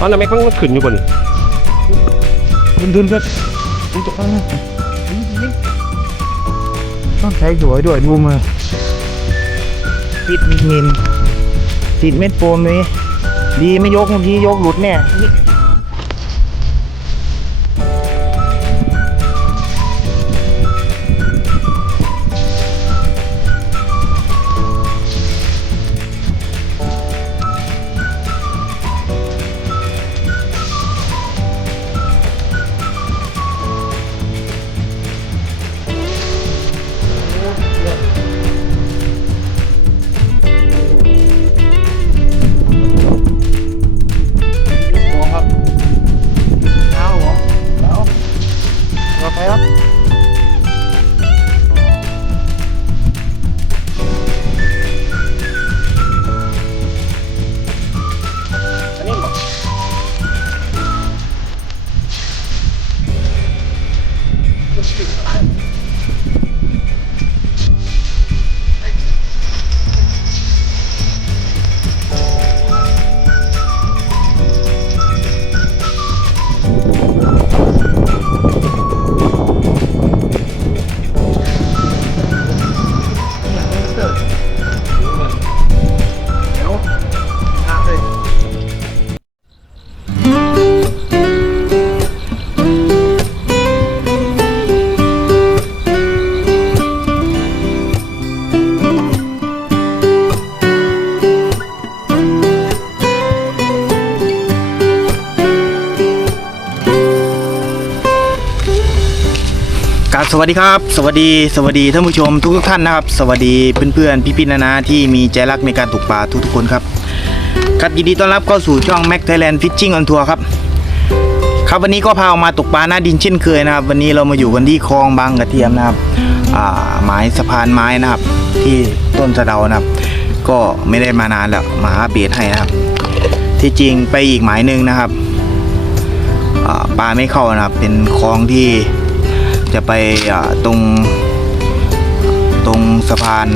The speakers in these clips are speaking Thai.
อ๋อนนั้นแม็กมันขึ้นอยู่บนดุนดุนก็ดูตกปลาเนี่ต้องใช้สวยด้วยดูมือติดเงินติดเม็ดโฟมนี้ดีไม่ยกเมื่อกี้ยกหลุดแน่ วัสดีครับ สวัสดีสวัสดีท่านผู้ชมทุกๆท่านนะครับ สวัสดีเพื่อนๆพี่ๆนานาที่มีใจรักในการตกปลาทุกๆคนครับ ครับยินดีต้อนรับเข้าสู่ช่อง Mac Thailand Fishing on Tour ครับครับวันนี้ก็พาออกมาตกปลาหน้าดินเช่นเคยนะครับ วันนี้เรามาอยู่กันที่คลองบางกระเทียมนะครับอ่าหมายสะพานไม้นะครับ ที่ต้นสะเดานะครับ ก็ไม่ได้มานานแล้วมาอัปเดตให้นะครับ ที่จริงไปอีกหมายหนึ่งนะครับปลาไม่เข้านะครับเป็นคลองที่ จะไปตรงตรงสะพาน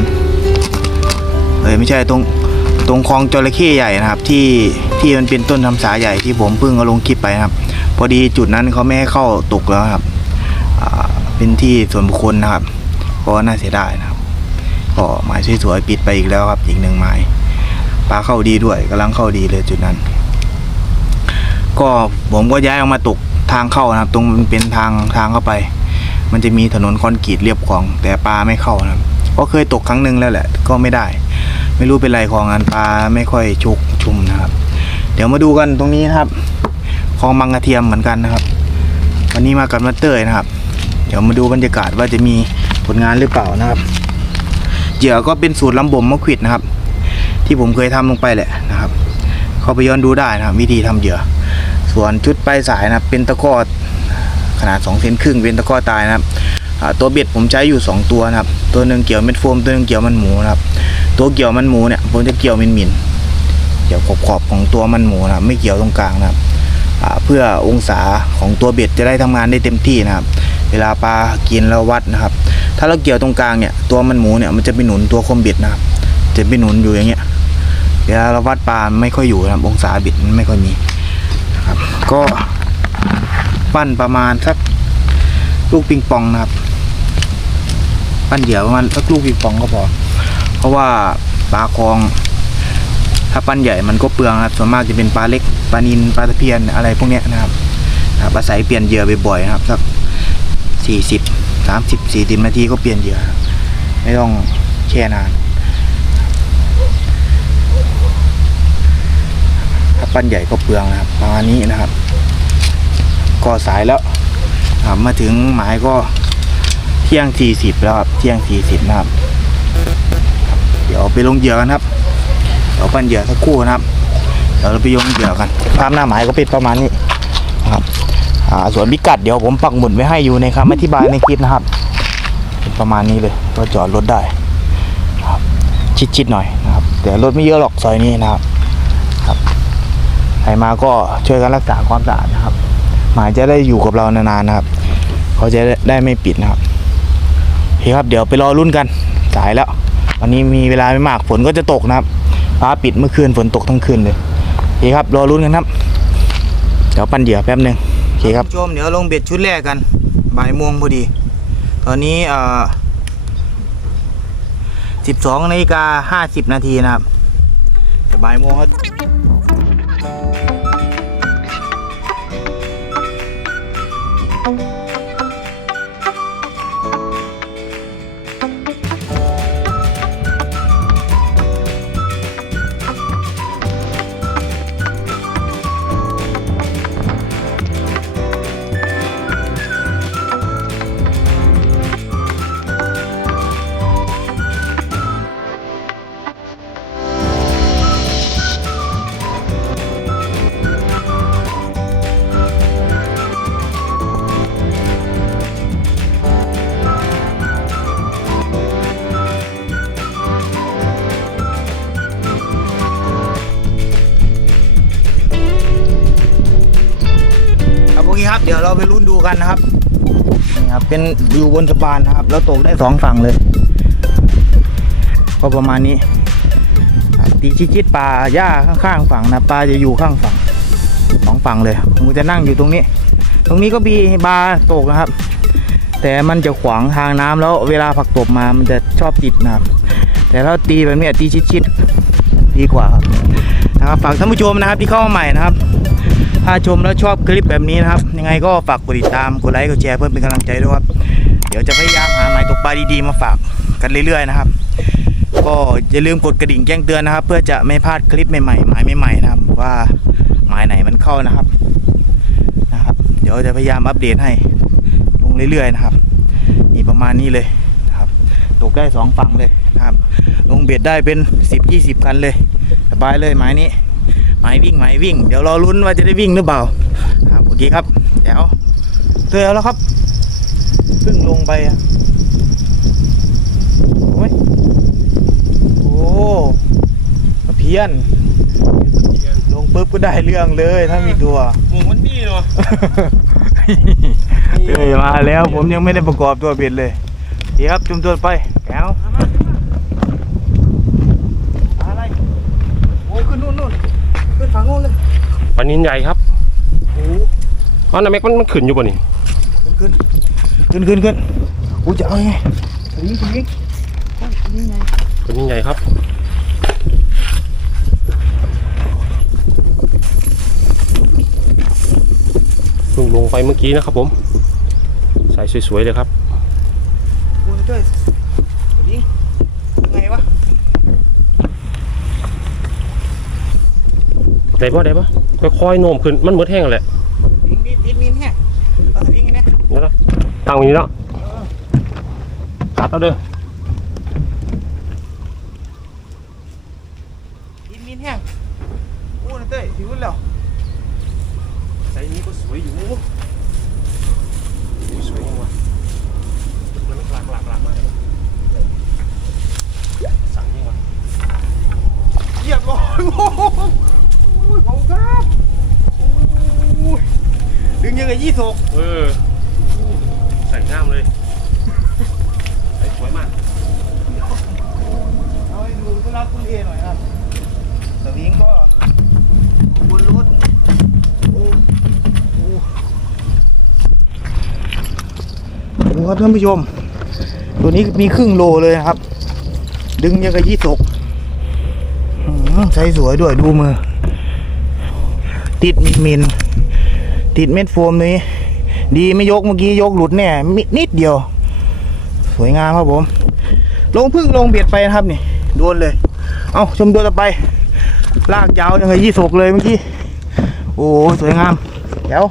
เอ้ยไม่ใช่ตรงตรงคลองจระเข้ใหญ่นะครับ ที่ที่มันเป็นต้นทำสาใหญ่ที่ผมเพิ่งเอาลงคลิปไปครับ พอดีจุดนั้นเขาไม่ให้เข้าตกแล้วครับเป็นที่ส่วนบุคคลนะครับก็น่าเสียดายนะครับก็หมายสวยๆปิดไปอีกแล้วครับ อีกหนึ่งหมายปลาเข้าดีด้วยกำลังเข้าดีเลยจุดนั้น ก็ผมก็ย้ายออกมาตกทางเข้านะครับ ตรงมันเป็นทางทางเข้าไป มันจะมีถนนคอนกรีตเรียบคลอง แต่ปลาไม่เข้านะครับก็เคยตกครั้งหนึ่งแล้วแหละ ก็ไม่ได้ ไม่รู้เป็นไรคลองนั้นปลาไม่ค่อยชุกชุมนะครับ เดี๋ยวมาดูกันตรงนี้นะครับคลองบางกระเทียมเหมือนกันนะครับ วันนี้มากับมาเตอร์นะครับ เดี๋ยวมาดูบรรยากาศว่าจะมีผลงานหรือเปล่านะครับเหยื่อก็เป็นสูตรลำบ่มมะขวิดนะครับ ที่ผมเคยทำลงไปแหละนะครับ เข้าไปย้อนดูได้นะครับ วิธีทำเหยื่อ ส่วนชุดปลายสายนะครับ เป็นตะก้อ ขนาด2เซนครึ่งเป็นตะก้อตายนะครับตัวเบ็ดผมใช้อยู่ 2 ตัวนะครับ ตัวหนึ่งเกี่ยวเม็ดโฟมตัวหนึ่งเกี่ยวมันหมูนะครับ ตัวเกี่ยวมันหมูเนี่ยผมจะเกี่ยวมินมินเกี่ยวขอบขอบๆของตัวมันหมูนะครับไม่เกี่ยวตรงกลางนะครับเพื่อองศาของตัวเบ็ดจะได้ทำงานได้เต็มที่นะครับ เวลาปลากินแล้ววัดนะครับ ถ้าเราเกี่ยวตรงกลางเนี่ยตัวมันหมูเนี่ยมันจะไปหนุนตัวคมเบ็ดนะครับ จะไปหนุนอยู่อย่างเงี้ยเวลาเราวัดปลาไม่ค่อยอยู่นะครับองศาเบ็ดมันไม่ค่อยมีนะครับ ก็ ปั้นประมาณสักลูกปิงปองนะครับ ปั้นเหยื่อประมาณสักลูกปิงปองก็พอ เพราะว่าปลาคลอง ถ้าปั้นใหญ่มันก็เปลืองครับ ส่วนมากจะเป็นปลาเล็กปลานินปลาตะเพียนอะไรพวกเนี้ยนะครับครับอาศัยเปลี่ยนเหยื่อบ่อยๆนะครับสักสี่สิบสามสิบสี่สิบนาทีก็เปลี่ยนเหยื่อ ไม่ต้องแช่นานถ้าปั้นใหญ่ก็เปลืองนะครับประมาณนี้นะครับ ก็สายแล้วครับมาถึงหมายก็เที่ยงสี่สิบแล้วครับ เที่ยงสี่สิบนะครับ เดี๋ยวไปลงเหยื่อกันครับเดี๋ยวปั้นเหยื่อสักคู่นะครับเดี๋ยวเราไปลงเหยื่อกันภาพหน้าหมายก็เป็นประมาณนี้นะครับอ่าส่วนพิกัดเดี๋ยวผมปักหมุดไว้ให้อยู่ในคำอธิบายในคลิปนะครับเป็นประมาณนี้เลยก็จอดรถได้ครับชิดๆหน่อยนะครับแต่รถไม่เยอะหรอกซอยนี้นะครับครับใครมาก็ช่วยกันรักษาความสะอาดนะครับ หมายจะได้อยู่กับเรานานๆนะครับ เขาจะได้ไม่ปิดนะครับโอเคครับเดี๋ยวไปรอรุ่นกันสายแล้ว วันนี้มีเวลาไม่มากฝนก็จะตกนะครับฟ้าปิดเมื่อคืนฝนตกทั้งคืนเลยโอเคครับรอรุ่นกันครับ เดี๋ยวปั่นเหยื่อแป๊บหนึ่งโอเคครับชมเดี๋ยวลงเบ็ดชุดแรกกันบ่ายโมงพอดี ตอนนี้เอ่อสิบสองนาฬิกาห้าสิบนาทีนะครับเดี๋ยวบ่ายโมงครับ ค ดูกันนะครับนี่ครับเป็นอยู่บนสะพานนะครับ แล้วตกได้สองฝั่งเลย ก็ประมาณนี้ตีชิดปลาหญ้าข้างๆฝั่งนะปลาจะอยู่ข้างฝั่งสองฝั่งเลยผมจะนั่งอยู่ตรงนี้ ตรงนี้ก็มีบาตกนะครับ แต่มันจะขวางทางน้ำแล้วเวลาผักตบมามันจะชอบติดนะครับแต่ถ้าตีแบบนี้ตีชิดๆดีกว่าครับนะครับฝากท่านผู้ชมนะครับที่เข้ามาใหม่นะครับ ถ้าชมแล้วชอบคลิปแบบนี้นะครับ ยังไงก็ฝากกดติดตามกดไลค์กดแชร์เพื่อเป็นกำลังใจด้วยครับ เดี๋ยวจะพยายามหาหมายตกปลาดีๆมาฝากกันเรื่อยๆนะครับ ก็อย่าลืมกดกระดิ่งแจ้งเตือนนะครับ เพื่อจะไม่พลาดคลิปใหม่ๆหมายใหม่ๆนะครับ ว่าหมายไหนมันเข้านะครับนะครับ เดี๋ยวจะพยายามอัปเดตให้ลงเรื่อยๆนะครับนี่ประมาณนี้เลยนะครับ ตกได้สองฝั่งเลยนะครับ ลงเบ็ดได้เป็น 10-20คันเลยสบายเลยหมายนี้ หมายวิ่งหมายวิ่ง เดี๋ยวรอลุ้นว่าจะได้วิ่งหรือเปล่าครับโอเคครับเดี๋ยวเจอแล้วครับเพิ่งลงไปอะโอ้ยโอ้ตะเพียน ลงปุ๊บก็ได้เรื่องเลยถ้ามีตัวหมูมันนี่เนาะเอ้ยมาแล้วผมยังไม่ได้ประกอบตัวเบ็ดเลยเดี๋ยวครับจุ่มตัวไปแก้วอะไรโอ้ยขึ้นนู่นนู่นขึ้นฝั่งนู่นเลย ปลานินใหญ่ครับโอ้อ๋อนาแม็กมันมันขึ้นอยู่บ่นี่ขึ้นขึ้นขึ้นขึ้นอู้จะเอาไงสวิงสวิงปลานินใหญ่ครับเพิ่งลงไปเมื่อกี้นะครับผมใส่สวยๆเลยครับอู้จะช่วยสวิงไงวะ ได้ปะได้ปะค่อยๆโน้มขึ้นมันเหมือนแห้งแหละสวิงนิดนิดนิดแฮะเอาสวิงไงเนี่ยนี่นะตั้งไว้นี่แล้วกัดเอาเด้อนิดนิดแฮะอู้นะเต้ยถึงแล้วใส่นี้ก็สวยอยู่สวยจังวะมันหลากหลากหลากมากเลยสั่งยังวะเหยียบร้อยโอ้โหขอบ คุณครับโอ้ยดึงยังไงยี่สกเออใส่ง่ามเลยใส่สวยมากเอาให้ดูทุลักทุเลหน่อยครับสวิงก็บนรถโอ้โหดูครับท่านผู้ชม ตัวนี้มีครึ่งโลเลยนะครับ ดึงยังกับยี่สกอื้อหือใช้สวยด้วยดูมือ ติดมินติดเม็ดโฟมนี้ ดีไม่ยกเมื่อกี้ยกหลุดแน่มินิดเดียว สวยงามครับผม ลงพึ่งลงเบียดไปนะครับนี่โดนเลย เอาชมตัวต่อไป ลากยาวยังไงยี่สกเลยเมื่อกี้ โอ้สวยงามเดี๋ยว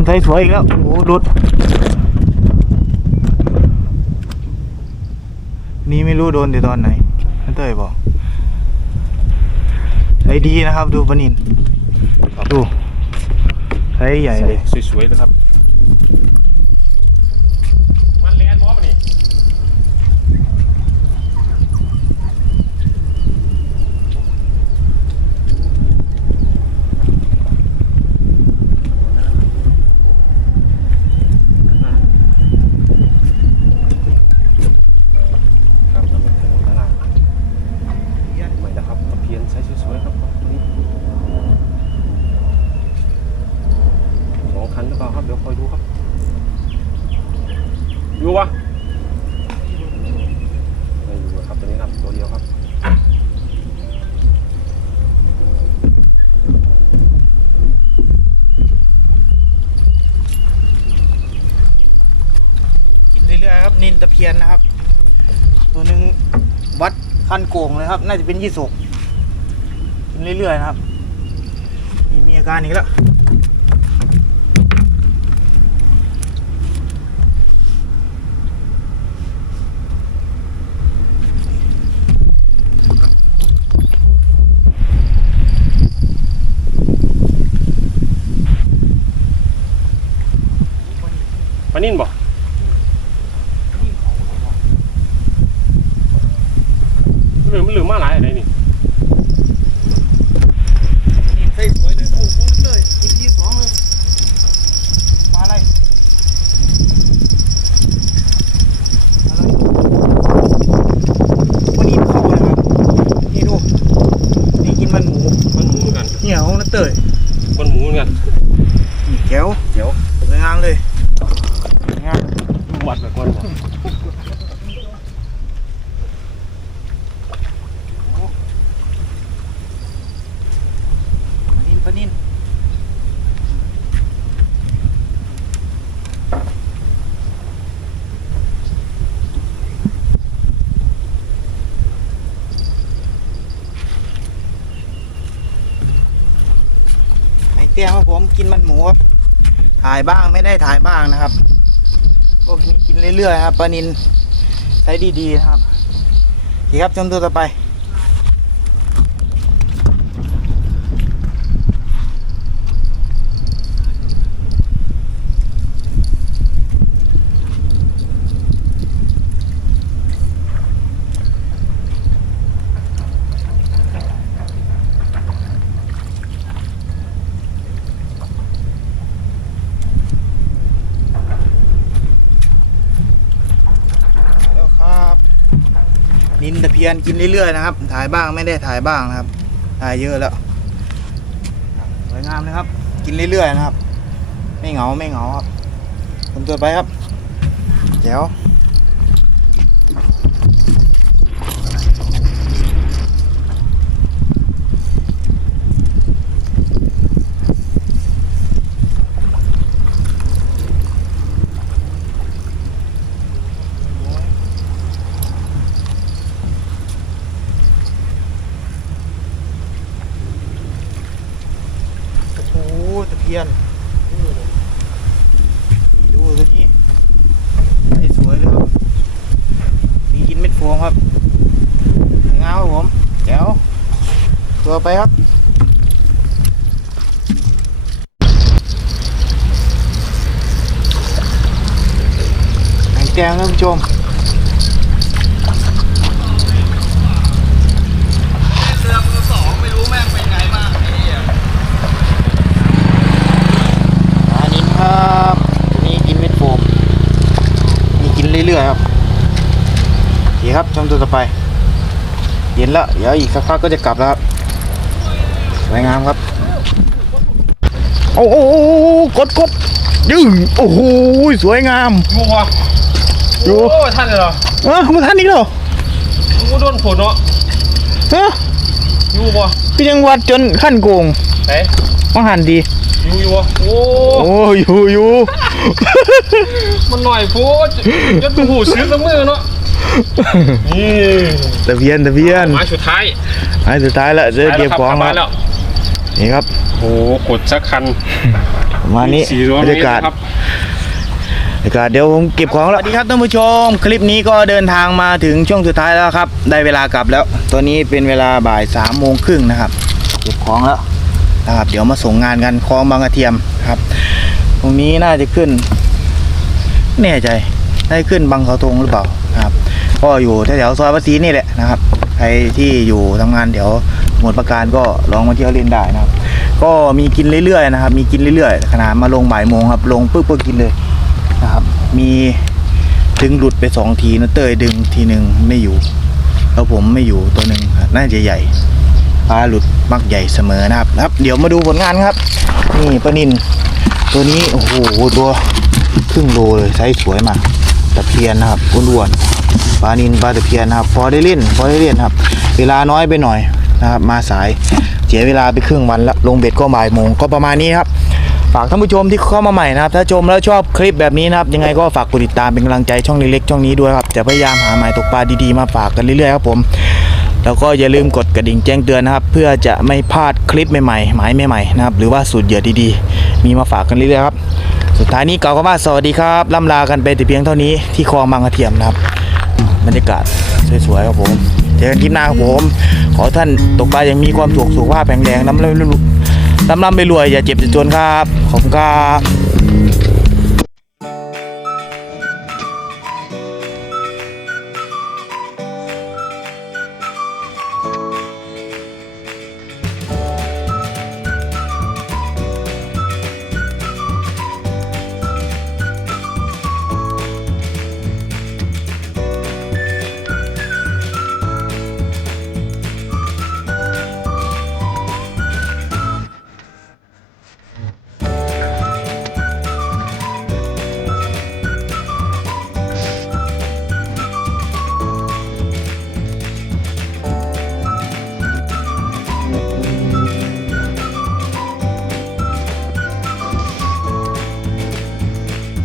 นไทสวยอีกแล้ว โอ้หลุนี่ไม่รู้โดนแต่ตอนไหนนั่นเตยบอกใช้ดีนะครับ ดูปนิน ดูใช้ใหญ่เลย สวยๆนะครับ คันหรือเปล่าครับ เดี๋ยวคอยดูครับ อยู่วะไม่อยู่ครับตัวนี้ครับ ตัวเดียวครับกินเรื่อยๆครับ นินตะเพียนนะครับ ตัวหนึ่งวัดคันโก่งเลยครับ น่าจะเป็นยี่สกกินเรื่อยๆนะครับนี่มีอาการอีกแล้ว ปานินบอกหรือมันหรือมาหลายอะไรนี่นี่ใส่สวยเลยโอ้โหเลยกินที่สองเลยปลาอะไรปลาอะไรวันนี้เข้าเลยครับนี่ดูนี่กินมันหมูมันหมูเหมือนกันเนี่ยของนัตเตย มันหมูเหมือนกัน นี่แก้ว เดี๋ยว สวยงามเลยสวยงาม วัดแบบก่อนบอก ปลานินปลานินียครับผมกินมันหมูครับถ่ายบ้างไม่ได้ถ่ายบ้างนะครับพวกนี้กินเรื่อยๆครับปลานินใช้ดีๆนะครับโอเคครับชมตัวต่อไป มาแล้วครับ นินตะเพียนกินเรื่อยๆนะครับ ถ่ายบ้างไม่ได้ถ่ายบ้างนะครับ ถ่ายเยอะแล้วสวยงามนะครับ กินเรื่อยๆนะครับ ไม่เหงาไม่เหงาครับผมตัวไปครับเดี๋ยวโอ้โหตะเพียนนี่ดูตัวนี้ไอ้สวยเลยครับมีกินเม็ดฟวงครับสวยงามครับผมแจ๋ว ตัวไปครับแข่งแกงท่านผู้ชมเรือมือสองไม่รู้แม่งเป็นไงบ้างไอ้เหี้ยอันนี้ครับตัวนี้กินเม็ดโฟมมีกินเรื่อยๆครับโอเคครับชมตัวต่อไป เย็นแล้ว เดี๋ยวอีกสักพักก็จะกลับแล้วครับ สวยงามครับโอ้โหกดกดยึงโอ้โหสวยงามอยู่วะอยู่โอ้ท่านเลยเหรอเอ้ามาทันอีกแล้วกูโดนผลเนาะฮะอยู่วะพี่ยังวัดจนขั้นโกงไหนมาหันดีอยู่อยู่วะโอ้โอ้อยู่อยู่มันหน่อยโพดจะดูหูซื้อละมือเนาะนี่ตะเพียนตะเพียนไม้สุดท้ายไอ้สุดท้ายแล้วจะเก็บของมาแล้แล้วว นี่ครับโอ้กดสักคันประมาณนี้สี่ร้อยบรรยากาศเมตรครับแล้วก็เดี๋ยวผมเก็บของแล้วสวัสดีครับท่านผู้ชม คลิปนี้ก็เดินทางมาถึงช่วงสุดท้ายแล้วครับ ได้เวลากลับแล้ว ตอนนี้เป็นเวลาบ่ายสามโมงครึ่งนะครับเก็บของแล้วนะครับเดี๋ยวมาส่งงานกันคลองบางกระเทียมครับ ตรงนี้น่าจะขึ้นแน่ใจได้ขึ้นบางเสาธงหรือเปล่านะครับ ก็อยู่แถวๆซอยภาษีนี่แหละนะครับใครที่อยู่ทำงานแถว สมุทรปราการก็ลองมาเที่ยวเล่นได้นะครับ ก็มีกินเรื่อยๆนะครับ มีกินเรื่อยๆขนาดมาลงบ่ายโมงครับ ลงปุ๊บก็กินเลยนะครับ มีดึงหลุดไปสองทีนะเตยดึงทีหนึ่งไม่อยู่ แล้วผมไม่อยู่ตัวหนึ่งน่าจะใหญ่ปลาหลุดมักใหญ่เสมอนะครับครับ เดี๋ยวมาดูผลงานครับ นี่ปลานินตัวนี้โอ้โหตัวครึ่งโลเลยไซส์สวยมากตะเพียนนะครับอ้วนๆปลานินปลาตะเพียนนะครับ พอได้เล่นพอได้เล่นครับ เวลาน้อยไปหน่อย นะครับมาสายเสียเวลาไปครึ่งวันแล้วลงเบ็ดก็บ่ายโมงก็ประมาณนี้ครับฝากท่านผู้ชมที่เข้ามาใหม่นะครับ ถ้าชมแล้วชอบคลิปแบบนี้นะครับ ยังไงก็ฝากกดติดตามเป็นกำลังใจช่องเล็กๆช่องนี้ด้วยครับจะพยายามหาหมายตกปลาดีๆมาฝากกันเรื่อยๆครับผม แล้วก็อย่าลืมกดกระดิ่งแจ้งเตือนนะครับ เพื่อจะไม่พลาดคลิปใหม่ๆหมายใหม่ๆนะครับหรือว่าสูตรเหยื่อดีๆ มีมาฝากกันเรื่อยๆครับสุดท้ายนี้กล่าวคำว่าสวัสดีครับล่ำลากันไปแต่เพียงเท่านี้ที่คลองบางกระเทียมนะครับบรรยากาศสวยๆครับผม เจอกันคลิปหน้าครับผม ขอท่านตกปลาอย่างมีความสุขสุขภาพแข็งแรงน้ำร่ำร่ำร่ำไปรวยอย่าเจ็บจะจนครับ ขอบคุณครับ